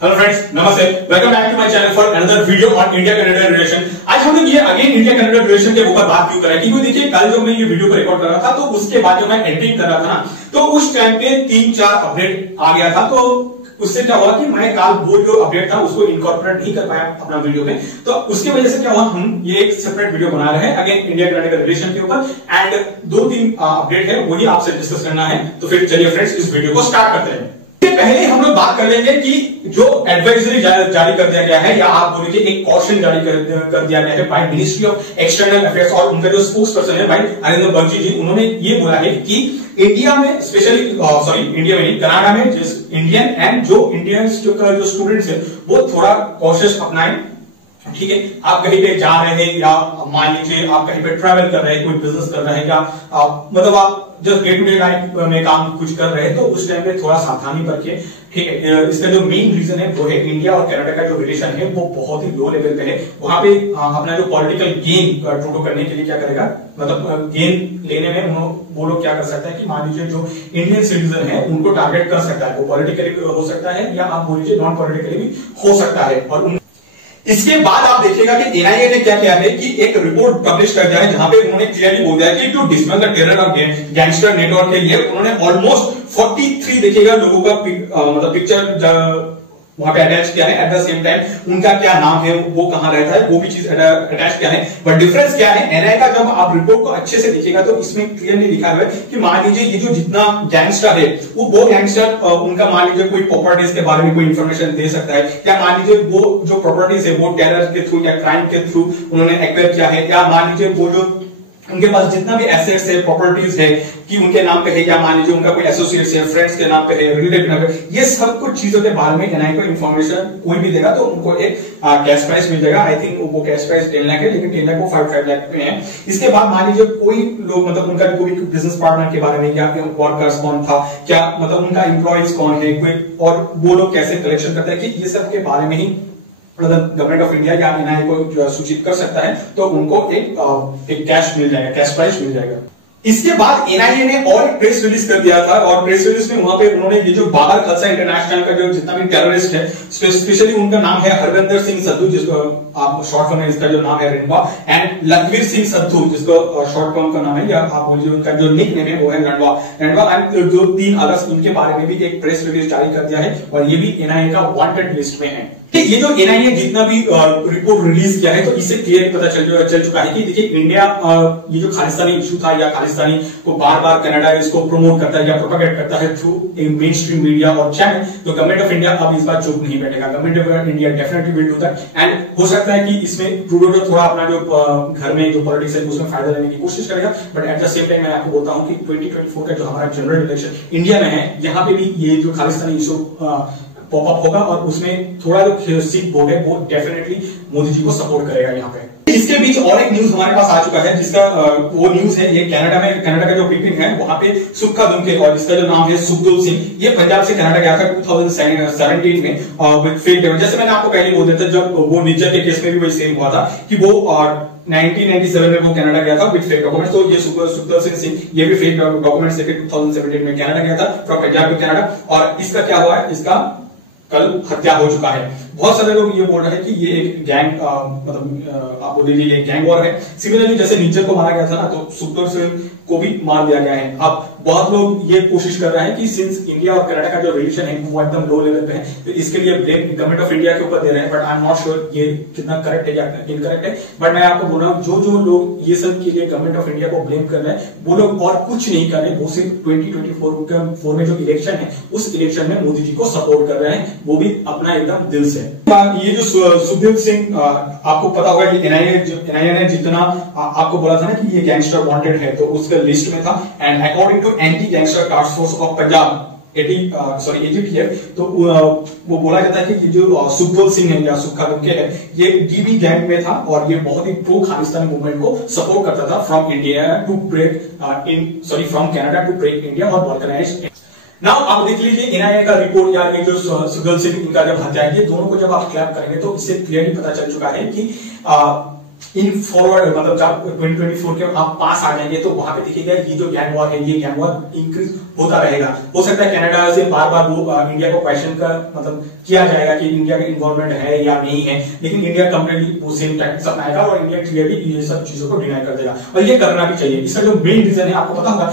Hello friends, नमस्ते। Welcome back to my channel for another video on India Canada relation. आज हम लोग ये अगेन इंडिया कनाडा रिलेशन के ऊपर बात क्यों कर रहे हैं, क्योंकि देखिए कल जो मैं ये वीडियो को रिकॉर्ड कर रहा था तो उसके बाद जो मैं एडिटिंग कर रहा था ना, तो उस टाइम पे 3-4 अपडेट आ गया था। तो उससे क्या हुआ कि मैं कल वो जो अपडेट था उसको इनकॉर्पोरेट नहीं कर पाया अपना वीडियो में। तो उसके वजह से क्या हुआ, हम ये एक सेपरेट वीडियो बना रहे हैं अगेन इंडिया कनाडा रिलेशन के ऊपर एंड 2-3 अपडेट है वही आपसे डिस्कस करना है। तो फिर चलिए फ्रेंड्स इस वीडियो को स्टार्ट करते हैं। पहले हम लोग बात कर लेंगे कि जो एडवाइजरी जारी कर दिया गया है या आप बोलिए एक कॉशन जारी कर दिया गया है by ministry of external affairs और उनका जो स्पोक्स पर्सन है भाई अरिंदम बगची जी, उन्होंने ये बोला है कि इंडिया में स्पेशली इंडिया में नहीं कनाडा में इंडियन एंड जो इंडियंस जो स्टूडेंट्स है वो थोड़ा कॉशियस अपनाएं। ठीक है, आप कहीं पे जा रहे हैं या मान लीजिए आप कहीं पे ट्रैवल कर रहे हैं, कोई बिजनेस कर रहे हैं या मतलब आप जब डे टू डे लाइफ में काम कुछ कर रहे हैं तो उस टाइम पे थोड़ा सावधानी बरतिए। ठीक है, इसका जो मेन रीजन है वो है इंडिया और कनाडा का जो रिलेशन है वो बहुत ही लो लेवल पे है। वहां पे अपना जो पॉलिटिकल गेन ट्रूडो करने के लिए क्या करेगा, मतलब गेन लेने में वो लोग क्या कर सकता है कि मान लीजिए जो इंडियन सिटीजन है उनको टारगेट कर सकता है। वो पॉलिटिकली हो सकता है या आप बोल लीजिए नॉन पॉलिटिकली भी हो सकता है। और इसके बाद आप देखिएगा कि एनआईए ने क्या किया है कि एक रिपोर्ट पब्लिश कर दिया है जहां पे उन्होंने क्लियरली बोल दिया है कि to dismantle the terror of gangster network के लिए उन्होंने ऑलमोस्ट 43 देखिएगा लोगों का मतलब पिक्चर वहां पे अटैच किया है। एट द सेम टाइम उनका क्या नाम है, वो कहां रहता है, वो भी चीज अटैच किया है। बट डिफरेंस क्या है, एनआईए का जब आप रिपोर्ट को अच्छे से देखिएगा तो इसमें क्लियरली लिखा हुआ है कि मान लीजिए ये जो जितना गैंगस्टर है वो गैंगस्टर उनका मान लीजिए कोई प्रॉपर्टीज के बारे में कोई इंफॉर्मेशन दे सकता है, या मान लीजिए वो जो प्रॉपर्टीज है वो टेरर के थ्रू या क्राइम के थ्रू उन्होंने एक्वायर किया है, या मान लीजिए वो जो उनके पास जितना भी एसेट्स है प्रॉपर्टीज है कि उनके नाम पे है, या मान लीजिए उनका कोई एसोसिएट्स है, फ्रेंड्स के नाम पे है, रिलेटिव नाम पे, ये सब कुछ चीजों के बारे में एनआईए को इन्फॉर्मेशन कोई भी देगा तो उनको एक कैश प्राइस मिल जाएगा। आई थिंक वो कैश प्राइस 10 लाख है, लेकिन 10 लाख वो 5 लाख पे है। इसके बाद मान लीजिए कोई लोग मतलब उनका कोई बिजनेस पार्टनर के बारे में, या वर्कर्स कौन था, क्या मतलब उनका एम्प्लॉइज कौन है, कोई और वो लोग कैसे कलेक्शन करते हैं, कि ये सब के बारे में ही मतलब गवर्नमेंट ऑफ इंडिया या एनआईए को सूचित कर सकता है। तो उनको एक कैश मिल जाएगा, कैश प्राइस मिल जाएगा। इसके बाद एनआईए ने और प्रेस रिलीज कर दिया था और प्रेस रिलीज में वहां पे उन्होंने ये जो बाबर खालसा इंटरनेशनल का जो जितना भी टेररिस्ट है, स्पेशली उनका नाम है हरविंदर सिंह संधू, जिसको आप शॉर्ट फॉर्म में इसका जो नाम है रिंबा, एंड लखवीर सिंह संधू जिसको शॉर्ट फॉर्म का नाम है, या आप बोलिए उनका जो निक नेम है वो है रंडवा एंड जो 3 अगस्त उनके बारे में भी एक प्रेस रिलीज जारी कर दिया है और ये भी एनआईए का वांटेड लिस्ट में है। ये जो एनआईए जितना भी रिपोर्ट रिलीज किया है तो इससे क्लियर पता चल चुका है कि देखिए इंडिया ये जो खालिस्तानी इशू था या खालिस्तानी को बार बार कनाडा इसको प्रमोट करता है या प्रोपेगेट करता है थ्रू मेन स्ट्रीम मीडिया और चैनल, तो गवर्नमेंट ऑफ इंडिया अब इस बार चुप नहीं बैठेगा। Government of India definitely will do that and हो सकता है कि इसमें ट्रूडो जो थोड़ा अपना जो घर में जो पॉलिटिक्स है उसमें फायदा लेने की कोशिश करेगा। But at the same time मैं आपको बोलता हूं कि 2024 का जो हमारा जनरल इलेक्शन इंडिया में है, यहाँ पे भी ये जो खालिस्तानी इशू पॉपअप होगा और उसमें थोड़ा जो सिख वोट है वो डेफिनेटली मोदी जी को सपोर्ट करेगा यहाँ पे। इसके बीच और एक न्यूज हमारे पास आ चुका है जिसका वो न्यूज है ये कनाडा का जो पिकनिक है वहां पे सुक्खा दुमके, और इसका जो नाम है सुखदेव सिंह, ये पंजाब से कनाडा गया था 2017 में विद फेक डेमो। जैसे मैंने आपको पहले बोल दिया था जब वो निज्जर के केस में भी वही सेम हुआ था कि वो 1997 में वो कनाडा गया था विद फेक डॉक्यूमेंट्स। तो ये सुखदेव सिंह ये भी फेक डॉक्यूमेंट्स लेकर 2017 में कनाडा गया था फ्रॉम पंजाब टू कनाडा, और इसका क्या हुआ है, इसका कल हत्या हो चुका है। बहुत सारे लोग ये बोल रहे हैं कि ये एक गैंग मतलब आप बोल लीजिए गैंग वॉर है। सिमिलरली जैसे निज्जर को मारा गया था ना, तो सुखदेव सिंह को भी मार दिया गया है। अब बहुत लोग ये कोशिश कर रहे हैं कि सिंस इंडिया और कनाडा का जो रिलेशन है वो एकदम लो लेवल पे है तो इसके लिए ब्लेम गवर्नमेंट ऑफ इंडिया के ऊपर दे रहे हैं। But I am not sure ये कितना करेक्ट है या इनकरेक्ट है। बट मैं आपको बोल रहा हूँ जो लोग ये सब के लिए गवर्नमेंट ऑफ इंडिया को ब्लेम कर रहे हैं वो लोग और कुछ नहीं कर रहे, वो सिर्फ 2024 में जो इलेक्शन है उस इलेक्शन में मोदी जी को सपोर्ट कर रहे हैं, वो भी अपना एकदम दिल से। ये जो सुखदेव सिंह आपको पता होगा कि एनआईए ने जितना आपको बोला था ना कि ये गैंगस्टर वांटेड है तो उसके लिस्ट में था, and according to anti gangster task force of Punjab AGTF, तो वो बोला जाता है कि ये जो सुखदेव सिंह है या सुक्खा दुमके है ये DB गैंग में था और ये बहुत ही प्रो खालिस्तानी मूवमेंट को सपोर्ट करता था from Canada to break India और ऑर्गेनाइज। नाउ आप देख लीजिए एनआईए का रिपोर्ट या ये जो सुखदेव सिंह इनका जब हत्या है, ये दोनों को जब आप क्लैप करेंगे तो इससे क्लियरली पता चल चुका है कि इन फॉरवर्ड मतलब जब 2024 के आप पास आ जाएंगे तो वहां पे देखिएगा ये जो गैंग वॉर है ये गैंग वॉर इंक्रीज होता रहेगा। हो सकता है कनाडा से बार बार वो इंडिया को क्वेश्चन का मतलब किया जाएगा कि इंडिया का इन्वॉल्वमेंट है या नहीं है, लेकिन इंडिया कंप्लीटली वो सेम टैक्टिक्स अपनाएगा और इंडिया क्लियरली ये सब चीजों को डिनाई कर देगा और ये करना भी चाहिए। इसका जो मेन रीजन है आपको पता होगा,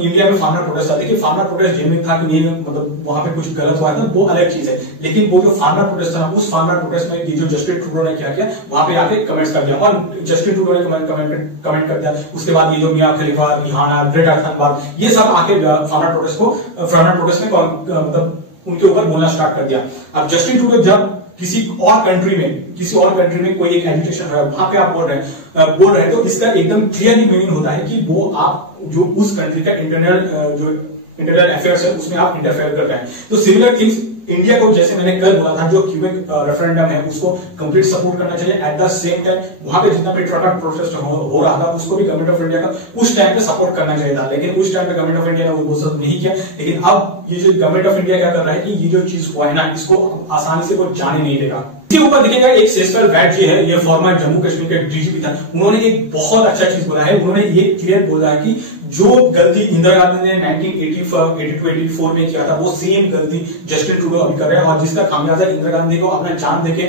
इंडिया में फार्मर प्रोटेस्ट था। देखिए फार्मर प्रोटेस्ट जेन्युइन था कि नहीं, मतलब वहां पे कुछ गलत हुआ था वो अलग चीज है, लेकिन वो जो फार्मर प्रोटेस्ट था उस फार्मर प्रोटेस्ट में ये जो जस्टिन ट्रूडो ने क्या किया वहां पे आके कमेंट्स कर दिया और जस्टिन ट्रूडो ने कमेंट कर दिया। उसके बाद ये जो मियां खलीफा, रिहाना, ग्रेटा थनबर्ग ये सब आके फार्मर प्रोटेस्ट में मतलब उनके ऊपर बोलना स्टार्ट कर दिया। अब जस्टिन ट्रूडो जब किसी और कंट्री में कोई एक एजुटेशन है वहां पे आप बोल रहे हैं तो इसका एकदम क्लियरली मीनिंग होता है कि वो आप जो उस कंट्री का इंटरनल अफेयर्स है उसमें आप इंटरफेयर कर रहे हैं। तो सिमिलर थिंग्स इंडिया को, जैसे मैंने कल बोला था, जो क्यूबेक रेफरेंडम है उसको कंप्लीट सपोर्ट करना चाहिए। एट द सेम टाइम वहां पे जितना पेट्रोलियम प्रोटेस्ट हो रहा था उसको भी गवर्नमेंट ऑफ इंडिया का उस टाइम पे सपोर्ट करना चाहिए था, लेकिन उस टाइम पे गवर्नमेंट ऑफ इंडिया ने वो सब नहीं किया। लेकिन अब ये जो गवर्नमेंट ऑफ इंडिया क्या कर रहा है कि ये जो चीज हुआ है ना इसको आसानी से वो जाने नहीं देगा। इसके ऊपर देखिएगा एक सेस्टर वैट जी है, ये फॉर्मर जम्मू कश्मीर के डीजीपी था, उन्होंने एक बहुत अच्छा चीज बोला है। उन्होंने ये क्लियर बोला है कि जो गलती इंदिरा गांधी ने 1982-84 में किया था वो सेम गलती जस्टिन ट्रूडो अभी कर रहे हैं और जिसका खामियाजा इंदिरा गांधी को अपना जान देके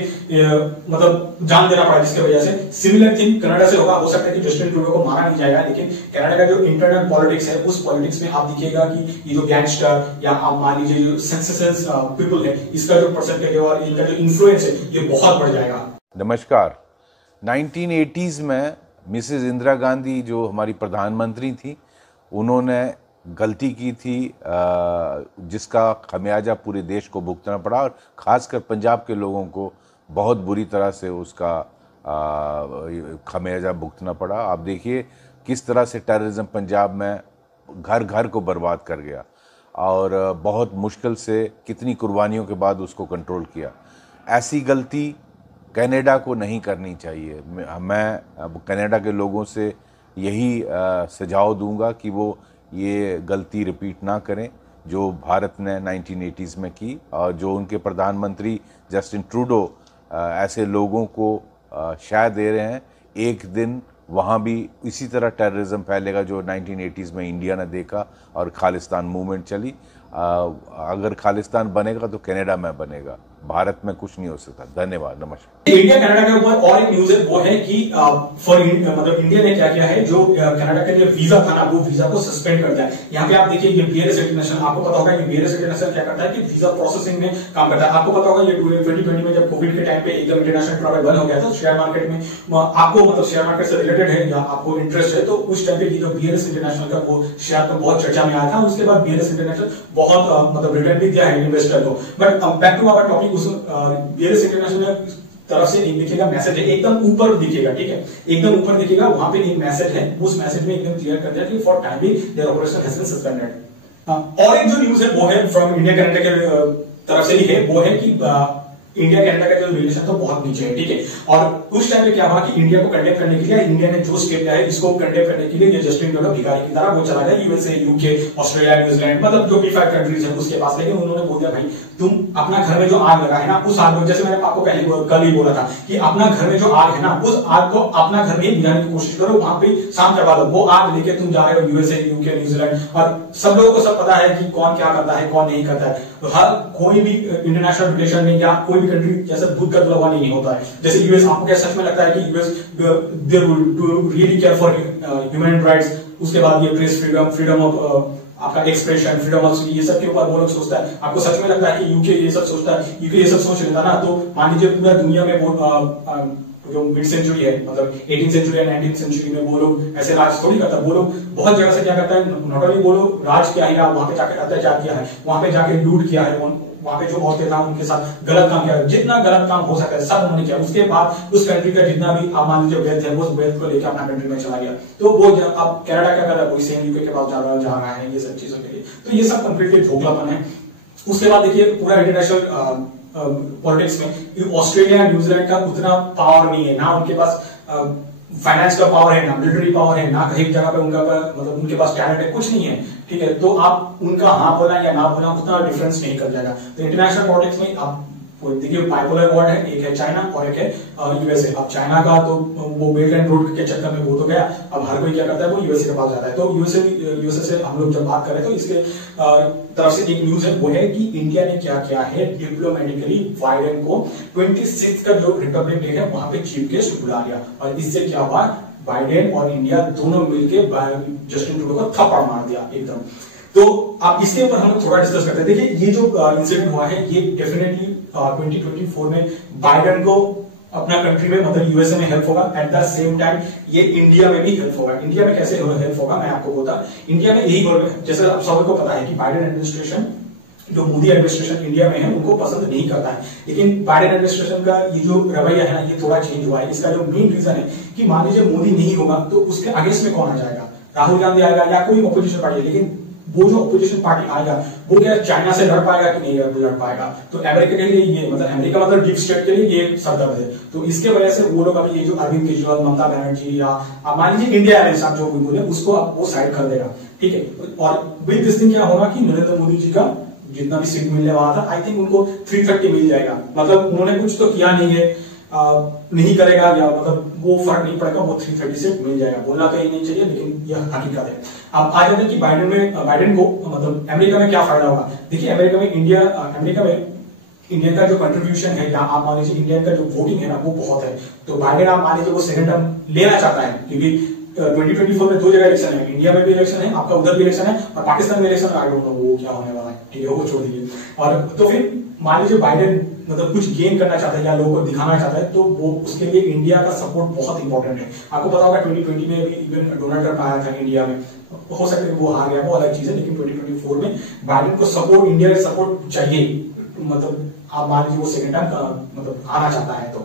मतलब जान देना पड़ा, जिसकी वजह से सिमिलर थिंग कनाडा से होगा। हो सकता है कि जस्टिन ट्रूडो को मारा नहीं जाएगा, लेकिन कनाडा का जो इंटरनल पॉलिटिक्स है उस पॉलिटिक्स में आप देखिएगा कि ये जो गैंगस्टर या आप मान लीजिए जो सेंसेशनल पीपल है इसका जो परसेंटेज और इनका जो इन्फ्लुएंस है ये बहुत बढ़ जाएगा। नमस्कार। 1980s में मिसेस इंदिरा गांधी जो हमारी प्रधानमंत्री थी उन्होंने गलती की थी जिसका खमियाजा पूरे देश को भुगतना पड़ा और ख़ासकर पंजाब के लोगों को बहुत बुरी तरह से उसका खमियाजा भुगतना पड़ा। आप देखिए किस तरह से टेररिज्म पंजाब में घर घर को बर्बाद कर गया और बहुत मुश्किल से कितनी कुर्बानियों के बाद उसको कंट्रोल किया। ऐसी गलती कनाडा को नहीं करनी चाहिए। मैं अब कनाडा के लोगों से यही सुझाव दूंगा कि वो ये गलती रिपीट ना करें जो भारत ने 1980s में की और जो उनके प्रधानमंत्री जस्टिन ट्रूडो ऐसे लोगों को शय दे रहे हैं। एक दिन वहाँ भी इसी तरह टेररिज्म फैलेगा जो 1980s में इंडिया ने देखा और खालिस्तान मूवमेंट चली। अगर खालिस्तान बनेगा तो कनाडा में बनेगा, भारत में कुछ नहीं हो सकता। धन्यवाद, नमस्कार। इंडिया कनाडा के ऊपर और एक न्यूज है वो है कि मतलब इंडिया ने क्या किया है, जो कनाडा का जो वीजा था ना वो वीजा को सस्पेंड कर दिया है। यहाँ पे आप देखिए ये BRS इंटरनेशनल, आपको पता होगा ये BRS इंटरनेशनल क्या करता है कि वीजा प्रोसेसिंग में काम करता है। आपको पता होगा ये 2020 में जब कोविड के टाइम पे एकदम इंटरनेशनल ट्रैवल बंद हो गया था, शेयर मार्केट में आपको मतलब शेयर मार्केट से रिलेटेड है या आपको इंटरेस्ट है तो उस टाइम पे ये जो BRS इंटरनेशनल का वो शेयर तो बहुत चर्चा में आया था। उसके बाद BRS इंटरनेशनल बहुत मतलब रिटर्न भी दिया है इन्वेस्टर को। But back to our topic, उस BRS इंटरनेशनल तरफ से एक दिखेगा मैसेज है, एकदम ऊपर दिखेगा, ठीक है, एकदम ऊपर दिखेगा, वहां पे एक मैसेज है, उस मैसेज में एकदम क्लियर कर दिया कि for time being there operation has been suspended. और एक जो न्यूज है वो है फ्रॉम इंडिया कनाडा के तरफ से ही है, वो है कि इंडिया कनाडा का जो रिलेशन तो बहुत नीचे है, ठीक है। और उस टाइम पे क्या हुआ कि इंडिया को कंडेम करने के लिए इंडिया ने जो स्टेप लिया है इसको कंडेम करने के लिए ये जस्टिन ट्रूडो भिखारी की तरह वो चला गया USA, UK, ऑस्ट्रेलिया, न्यूजीलैंड, मतलब जो P5 कंट्रीज है उसके पास। लेकिन उन्होंने बोल दिया भाई तुम अपना घर में जो आग लगा है ना उस आग में, जैसे मैंने आपको पहले कल ही बोला था कि अपना घर में जो आग है ना उस आग को अपना घर में बुझाने की कोशिश करो, वहां पे शांत करवा दो। वो आग लेके तुम जा रहे हो USA, UK, न्यूजीलैंड, और सब लोगों को सब पता है कि कौन क्या करता है कौन नहीं करता है। तो हर कोई भी इंटरनेशनल रिलेशन में या कोई भी कंट्री जैसे भूत का दुलावा नहीं होता है। जैसे यूएस, आपको क्या सच में लगता है कि US they do really care for human rights? उसके बाद ये प्रेस फ्रीडम, फ्रीडम ऑफ आपका एक्सप्रेशन, फ्रीडम ऑफ ये सब के ऊपर वो लोग सोचता है। आपको सच में लगता है कि यूके ये सब सोचता है? यूके ये सब सोच लेता ना तो मान लीजिए पूरा दुनिया में वो जो मिड सेंचुरी है मतलब 18th सेंचुरी या 19th सेंचुरी में वो लोग ऐसे राज थोड़ी करता। वो लोग बहुत जगह से क्या करता है, नॉट ओनली वो लोग राज किया है या वहां पे जाकर अत्याचार किया है, वहां पे जाके लूट किया है, वहां पे जो औरतें था उनके साथ गलत काम किया, जितना गलत काम हो सकता है सब उन्होंने किया। उसके बाद उस कंट्री का जितना भी आप मान लीजिए वेल्थ है वो वेल्थ को लेकर अपना कंट्री में चला गया। तो वो अब कनाडा क्या कर रहा है, कोई सेम यूके के पास जा रहा है ये सब चीजों के लिए। तो ये सब कंप्लीटली धोखलापन है। उसके बाद देखिए पूरा इंटरनेशनल पॉलिटिक्स में ऑस्ट्रेलिया, न्यूजीलैंड का उतना पावर नहीं है, ना उनके पास फाइनेंस का पावर है, ना मिलिट्री पावर है, ना कहीं जगह पे उनका मतलब उनके पास टैलेंट है, कुछ नहीं है, ठीक है। तो आप उनका हाँ बोला या ना बोला उतना डिफरेंस नहीं कर जाएगा। तो इंटरनेशनल पॉलिटिक्स में आप देखिए बाइपोलर वर्ल्ड है, एक है चाइना और एक है यूएसए। अब चाइना का तो वो बेल्ट एंड रोड के चक्कर में वो तो गया, अब हर कोई क्या करता है, वो यूएसए के पास जाता है। तो यूएसए से हम लोग जब बात करें तो इसके तरफ से एक न्यूज है, वो है कि इंडिया ने क्या किया है, डिप्लोमेटिकली बाइडेन को 26 का जो रिपब्लिक डे है वहां पे चीफ गेस्ट बुला लिया। और इससे क्या हुआ, बाइडेन और इंडिया दोनों मिलकर जस्टिन ट्रूडो को थप्पड़ मार दिया एकदम। तो आप इसके ऊपर हम लोग थोड़ा डिस्कस करते हैं। देखिए ये जो इंसिडेंट हुआ है, ये डेफिनेटली 2024 में बाइडेन को अपना कंट्री में मतलब यूएसए में हेल्प होगा, एट द सेम टाइम ये इंडिया में भी हेल्प होगा। इंडिया में कैसे हेल्प होगा मैं आपको बोलता, इंडिया में यही जैसे आप सबको पता है कि बाइडेन एडमिनिस्ट्रेशन, जो मोदी एडमिनिस्ट्रेशन इंडिया में है उनको पसंद नहीं करता है, लेकिन बाइडेन एडमिनिस्ट्रेशन का ये जो रवैया है ना, ये थोड़ा चेंज हुआ है। इसका जो मेन रीजन है कि मान लीजिए मोदी नहीं होगा तो उसके अगेंस्ट में कौन आ जाएगा, राहुल गांधी आएगा या कोई अपोजिशन पार्टी, लेकिन वो जो अपोजिशन पार्टी आएगा वो क्या चाइना से लड़ पाएगा कि नहीं लड़ पाएगा। तो अमेरिका के लिए ये मतलब अमेरिका मतलब डीप स्टेट के लिए ये सरदर्द है। तो इसके वजह से वो लोग अभी ये जो अरविंद केजरीवाल, ममता बनर्जी या मान लीजिए इंडिया अलायंस आप जो बोले उसको वो साइड कर देगा, ठीक है। और विद दिस थिंग क्या होगा कि नरेंद्र मोदी जी का जितना भी सीट मिलने वाला था, आई थिंक उनको 330 मिल जाएगा। मतलब उन्होंने कुछ तो किया नहीं है, नहीं करेगा या मतलब वो फर्क नहीं पड़ेगा, वो 330 से मिल जाएगा। बोलना तो ये नहीं चाहिए, लेकिन यह हकीकत है। अब आ जाते हैं कि बाइडेन को मतलब अमेरिका में क्या फायदा होगा। देखिए अमेरिका में इंडिया का जो कंट्रीब्यूशन है, या आप मान लीजिए इंडिया का जो वोटिंग है ना वो बहुत है। तो बाइडेन आप मान लीजिए वो सेकंड टर्म लेना चाहता है, क्योंकि 2024 में 2 जगह इलेक्शन है, इंडिया में भी इलेक्शन है, आपका उधर भी इलेक्शन है, और पाकिस्तान में इलेक्शन आई डोंट नो वो क्या होने वाला है, ठीक है वो छोड़ दीजिए। और तो फिर मान लीजिए बाइडेन मतलब कुछ गेन करना चाहता है या लोगों को दिखाना चाहता है, तो वो उसके लिए इंडिया का सपोर्ट बहुत इंपॉर्टेंट है। आपको पता होगा 2020 में भी इवन डोनाल्ड ट्रंप आया था इंडिया में, हो सकता है वो हार गया, वो अलग चीज है, लेकिन 2024 में बाइडेन को सपोर्ट, इंडिया का सपोर्ट चाहिए। मतलब आप मान लीजिए वो सेकंड टाइम मतलब आना चाहता है। तो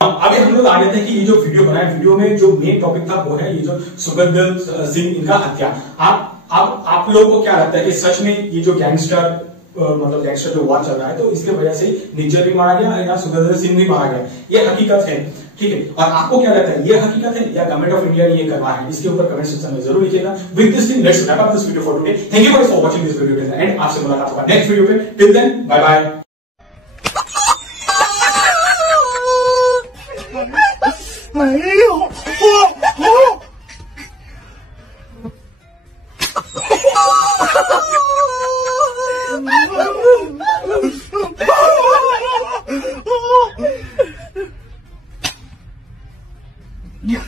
अभी हम लोग आ जाते हैं कि ये जो वीडियो बनाया, वीडियो में जो मेन टॉपिक था वो है ये जो सुखदेव सिंह इनका हत्या। आप लोगों को क्या लगता है कि सच में ये जो गैंगस्टर मतलब गैंगस्टर जो वार चल रहा है, तो इसके वजह से निज्जर भी मारा गया या सुखदेव सिंह भी मारा गया, ये हकीकत है, ठीक है। और आपको क्या लगता है, ये हकीकत है या गवर्नमेंट ऑफ इंडिया ने ये करवा है? इसके ऊपर कमेंट सेक्शन में जरूर लिखिएगा। With this thing let's wrap up this video for today. Thank you for watching this video till the end. आपसे मुलाकात होगा नेक्स्ट वीडियो पे। Till then bye bye.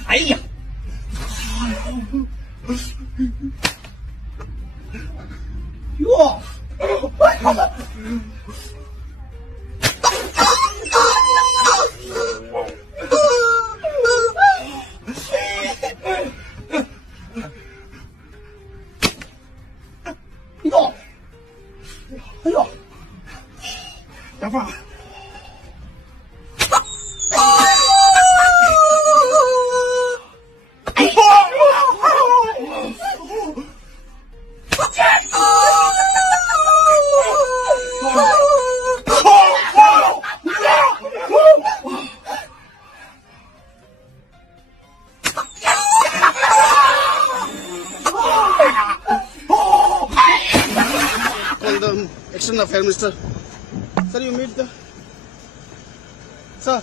哎呀！哟！哟！哎呦！等会儿。External Affair Minister. Sir, you meet the... Sir.